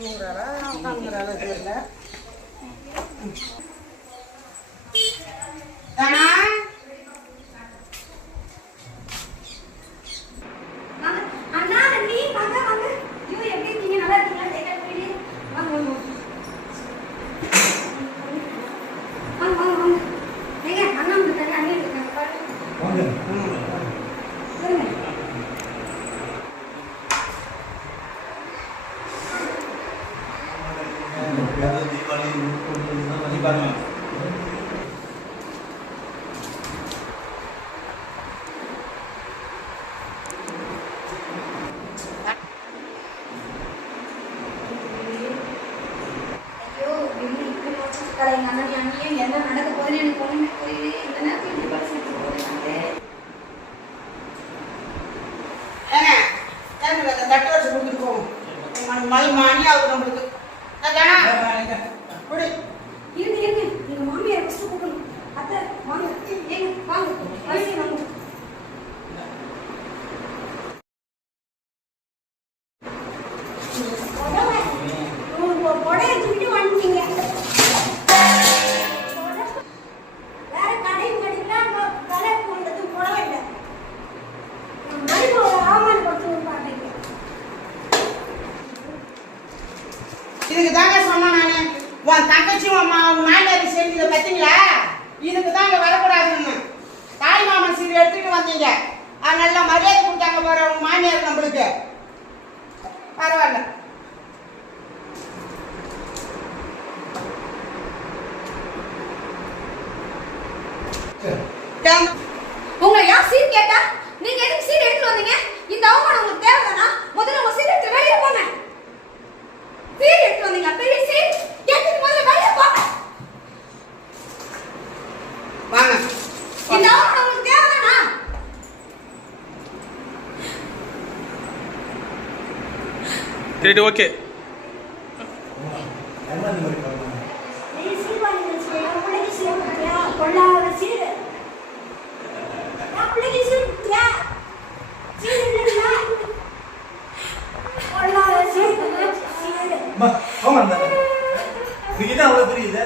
தூங்குறாரா உட்காந்துறாரா தெரியல. தானா அண்ணா நீ வாங்க வாங்க. ஐயோ எப்படி இருக்கீங்க? நல்லா இருக்கீங்களா? லேட்டா போயிடு. வாங்க வாங்க வாங்க வாங்க வாங்க. ஏங்க அண்ணா வந்துட்டாங்க. அண்ணே இருக்காங்க பாருங்க. வாங்க. சரிங்க. என்ன நடக்க போகுதுன்னு எனக்கு ஒண்ணுமே புரியல. இந்த நேரத்தில் பரிசீலித்து போகிறாங்க. தட்டு வச்சு கொடுத்துட்டு போவோம். மணி ஆகுது நம்மளுக்கு. இருங்க இருங்க, எங்க மாமியார் ஃபர்ஸ்ட் கூப்பிடணும். அத்தை வாங்க, ஏங்க வாங்க, வரிசை வாங்க. கொடையை தூக்கிட்டு வந்துட்டீங்க. வேற கடையும் கடைக்கலாம் கடை போடுறது புடவை இல்லை. மறுபடியும் அவமானப்படுத்தணும் பாட்டீங்க. இதுக்கு தாங்க சொன்னேன் நானு. உன் தங்கச்சி உன் மாமியார் செஞ்சதை பார்த்தீங்களா? இதுக்கு தாங்க வரக்கூடாதுன்னு தாய் மாமன் சீர் எடுத்துட்டு வந்தீங்க. அது நல்லா மரியாதை கொடுத்தாங்க போற உங்க மாமியார் நம்மளுக்கு. பரவாயில்ல. உங்களை யார் சீர் கேட்டா? நீங்க எதுக்கு சீர் எடுத்து வந்தீங்க? இந்த அவமானம் உங்களுக்கு தேவைதானா? முதல்ல உங்க சீர் எடுத்து வெளியே போங்க. சீர் எடுத்து வந்தீங்க, பெரிய சீர் எடுத்து முதல்ல வெளியே போங்க. வாங்க. இந்த அவமானம் உங்களுக்கு தேவைதானா? சரி ஓகே. நீ சீர் வாங்கி வச்சியா? பிள்ளைக்கு சீர் கொடுத்தியா? கொள்ளாத சீர். நான் பிள்ளைக்கு சீர் கொடுத்தியா? சீர் இல்லைங்களா? கொள்ளாத சீர். அம்மா, ஆமா, இதுதான் அவ்வளவு புரியுது.